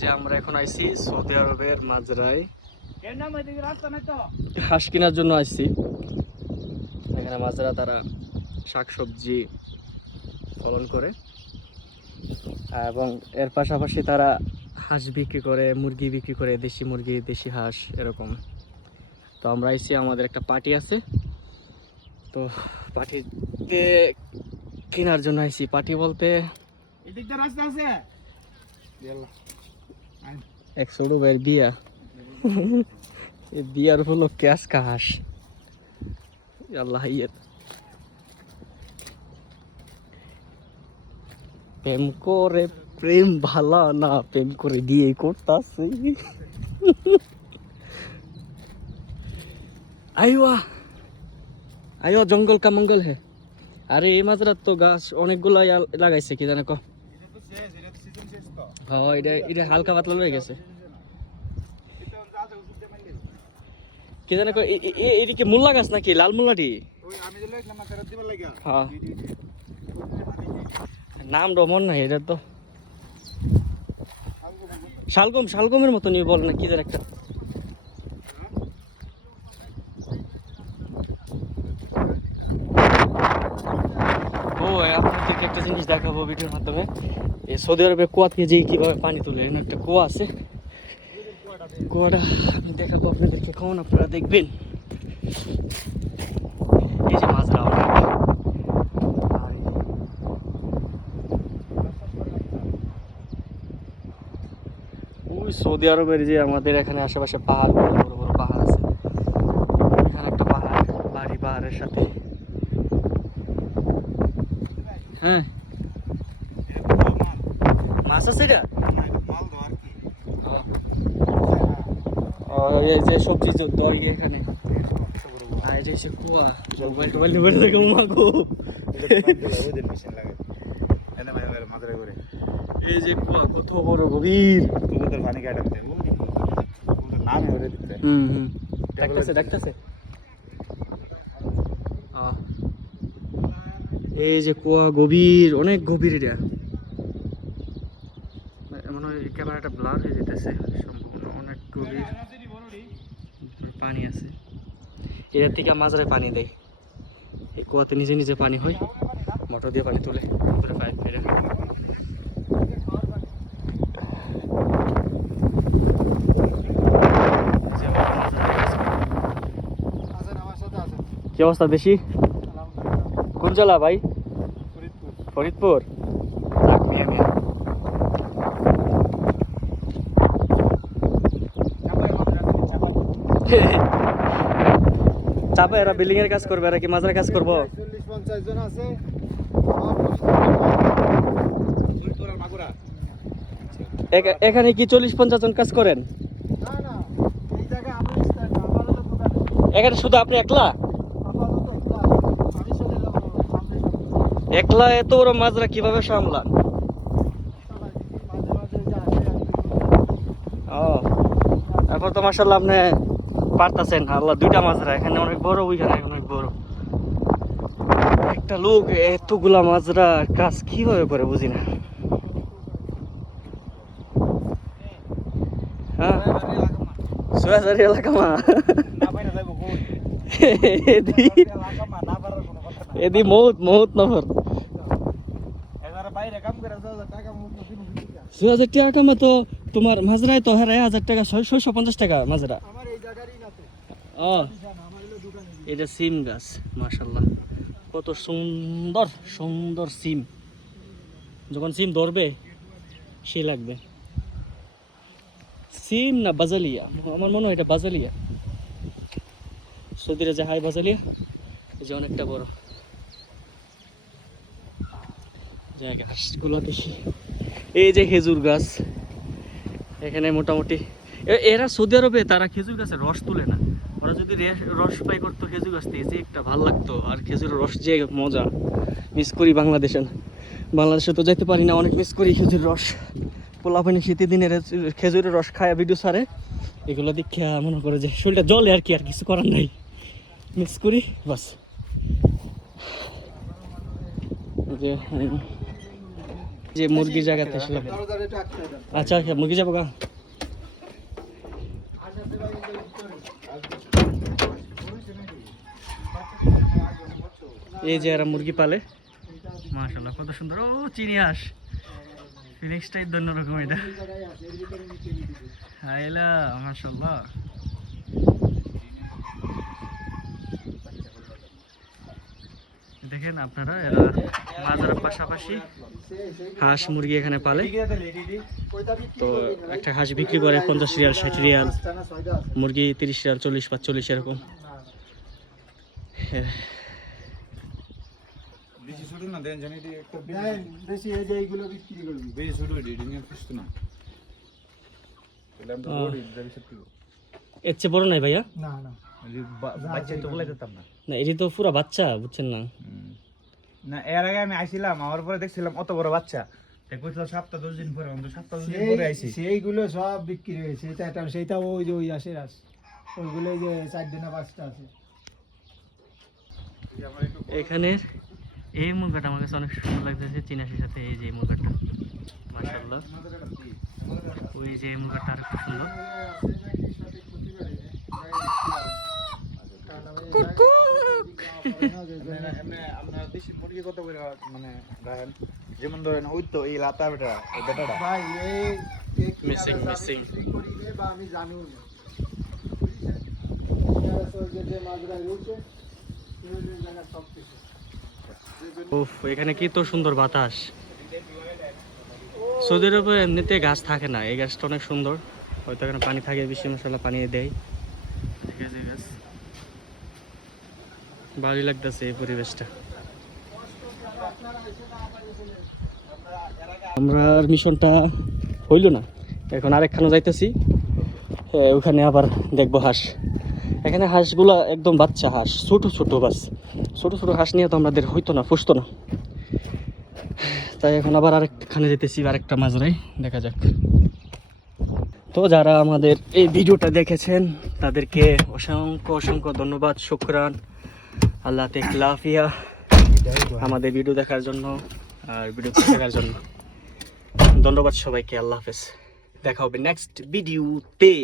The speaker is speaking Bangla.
যে আমরা এখন আইছি সৌদি আরবের মাজরায় হাঁস কেনার জন্য আইছি। এখানে মাজরা তারা শাকসবজি ফলন করে এবং এর পাশাপাশি তারা হাঁস বিক্রি করে, মুরগি বিক্রি করে, দেশি মুরগি, দেশি হাঁস এরকম। তো আমরা আইছি, আমাদের একটা পার্টি আছে, তো পার্টিতে কেনার জন্য আইছি। পার্টি বলতে এক ছোট ভাইয়ের বিয়া, এই বিয়ার উপলক্ষে আজকে হাঁস। আল্লাহ ইয়ের প্রেম করে প্রেম ভালা না, প্রেম করে বিয়ে করতাছে। আইওয়া আইও, জঙ্গল কা মঙ্গল হে। আরে এই মাজরার তো গাছ অনেকগুলো লাগাইছে, কি জানে ক। হ্যাঁ, এটা হালকা পাতলা হয়ে গেছে, কি জানে ক। এটা কি মুল্লা গাছ নাকি লাল মুল্লাটি? হ্যাঁ, নাম মন নাই এটা তো। শালগম, শালগমের মতো নিয়ে বল না কি জানে একটা। ও, আপনাদেরকে একটা জিনিস দেখাবো ভিডিওর মাধ্যমে। এই সৌদি আরবে কুয়া থেকে যে কিভাবে পানি তুলে, এখানে একটা কুয়া আছে। কুয়াটা আমি দেখাবো আপনাদেরকে, কখন আপনারা দেখবেন। এই যে মাজরা অনেক, ওই সৌদি আরবের যে আমাদের এখানে আশেপাশে পাহাড়, বড় বড় পাহাড় আছে। এখানে একটা পাহাড়, বাড়ি পাহাড়ের সাথে। হ্যাঁ, মাছ আছে এটা। এই যে সবজি দই এখানে। এই যে কুয়া, মোবাইল টোবাইল নিয়ে দেখো মাগো। এই যে কুয়া কত বড় গভীর। দেখতেছে দেখতেছে। এই যে কুয়া গভীর, অনেক গভীর। এটা মনে হয় ক্যামেরাটা ব্লার হয়ে যেতেছে, সম্পূর্ণ অনেক গভীর পানি আছে। এর থেকে মাজরায় পানি দেয়, এই কুয়াতে নিজে নিজে পানি হয়, মোটর দিয়ে পানি তুলে উপরে পাইপ ফেলে। কি অবস্থা দেশি? কোন জেলা ভাই? ফরিদপুর। যাক মিয়া মিয়া। চাপে এরা বিল্ডিং এর কাজ করবে, এরা কি মাজরা কাজ করবো? 40-50 জন আছে। এখানে কি 40-50 জন কাজ করেন? না না, এই জায়গা আমার স্টাইল না, আমার লোক দোকানে। এখানে শুধু আপনি একলা? একলা এত বড় মাজরা কিভাবে সামলান? ও, তারপর তো মাশাআল্লাহ আপনি পারতাছেন। আল্লাহ, দুইটা মাজরা, এখানে অনেক বড়, ওইখানে অনেক বড়। একটা লোক এতগুলা মাজরা কাজ কিভাবে করে বুঝি না। হ্যাঁ, সোয়াজারি এলাকা মা এদি মৌত মৌত নফর 2000 টাকা কামা। তো তোমার মাজরায় তো হারায় 1000 টাকা, 650 টাকা মাজরা। ও, এটা সিম গাছ, মাশাআল্লাহ কত সুন্দর সুন্দর সিম। যখন সিম ধরবে সে লাগবে। সিম না বাজালিয়া, আমার মনে হয় এটা বাজালিয়া। সৌদিরা যে হাই বাজালিয়া, এই যে অনেকটা বড় জায়গা। গাছগুলো দেখি, এই যে খেজুর গাছ এখানে মোটামুটি। এরা সৌদি আরবে তারা খেজুর গাছের রস তুলে না, ওরা যদি রস পাই করতো খেজুর গাছ থেকে, যে একটা ভালো লাগতো। আর খেজুরের রস যে মজা, মিস করি বাংলাদেশে। বাংলাদেশে তো যাইতে পারি না, অনেক মিস করি খেজুর রস। পোলাপানি শীতের দিনের খেজুরের রস খায় ভিডিও সারে, এগুলো দেখে মনে করে যে শরীরটা জলে, আর কি, আর কিছু করার নাই, মিস করি বাস। যে মুরগির জায়গাতে ছিলাম। আচ্ছা আচ্ছা মুরগি যাবো গা। এই যে এরা মুরগি পালে, মাশাআল্লাহ কত সুন্দর। ও চিনি হাঁস, ফিলিংসটাই অন্যরকম এটা। হাইলা মাশাআল্লাহ। দেখেন আপনারা, এরা বাজারের পাশাপাশি হাঁস মুরগি এখানে পালে। তো একটা হাঁস বিক্রি করে 50 রিয়াল 60 রিয়াল, মুরগি 30 রিয়াল 40 45 এরকম। এর চেয়ে বড় নাই ভাইয়া? না না, এটি তো পুরা বাচ্চা, বুঝছেন না? না, এর আগে আমি আইছিলাম, আমার পরে দেখছিলাম অত বড় বাচ্চা, সপ্তাহ 10 দিন পরে, সপ্তাহ 10 দিন পরে আইছি, সেইগুলো সব বিক্রি হয়েছে। সেইটা ওই যে ওই আসে রাস, ওইগুলো যে 4 দিন 5টা আছে। এখানে এই মুরগাটা আমার কাছে অনেক সুন্দর লাগতেছে চিনাশির সাথে। এই যে মুরগাটা মাশাআল্লাহ, ওই যে মুরগাটা আরো খুব সুন্দর। আপনার দেশি মুরগি কত করে মানে যেমন ধরেন ওই তো এই লাতা বেটা, এই বেটাটা ভাই এই মিসিং বা আমি জানিও না উফ, এখানে কি তো সুন্দর বাতাস। সৌদি আরবে এমনিতে গাছ থাকে না, এই গাছটা অনেক সুন্দর। হয়তো এখানে পানি থাকে, বেশি মশলা পানি দেয়। ঠিক আছে, গাছ ভালোই লাগতেছে এই পরিবেশটা। আমরা মিশনটা হইল না, এখন আরেকখানে যাইতেছি, ওখানে আবার দেখবো হাঁস। এখানে হাঁসগুলা একদম বাচ্চা হাঁস, ছোট ছোট বাস, ছোট ছোট হাঁস নিয়ে তো আমাদের হইতো না, পুষতো না। তাই এখন আবার আরেকখানে যেতেছি, আরেকটা মাজরাই, দেখা যাক। তো যারা আমাদের এই ভিডিওটা দেখেছেন তাদেরকে অসংখ্য অসংখ্য ধন্যবাদ, শুকরান, আল্লাহ লাফিয়া আমাদের ভিডিও দেখার জন্য আর ভিডিও দেখার জন্য। ধন্যবাদ সবাইকে, আল্লাহ হাফেজ, দেখা হবে নেক্সট ভিডিওতে।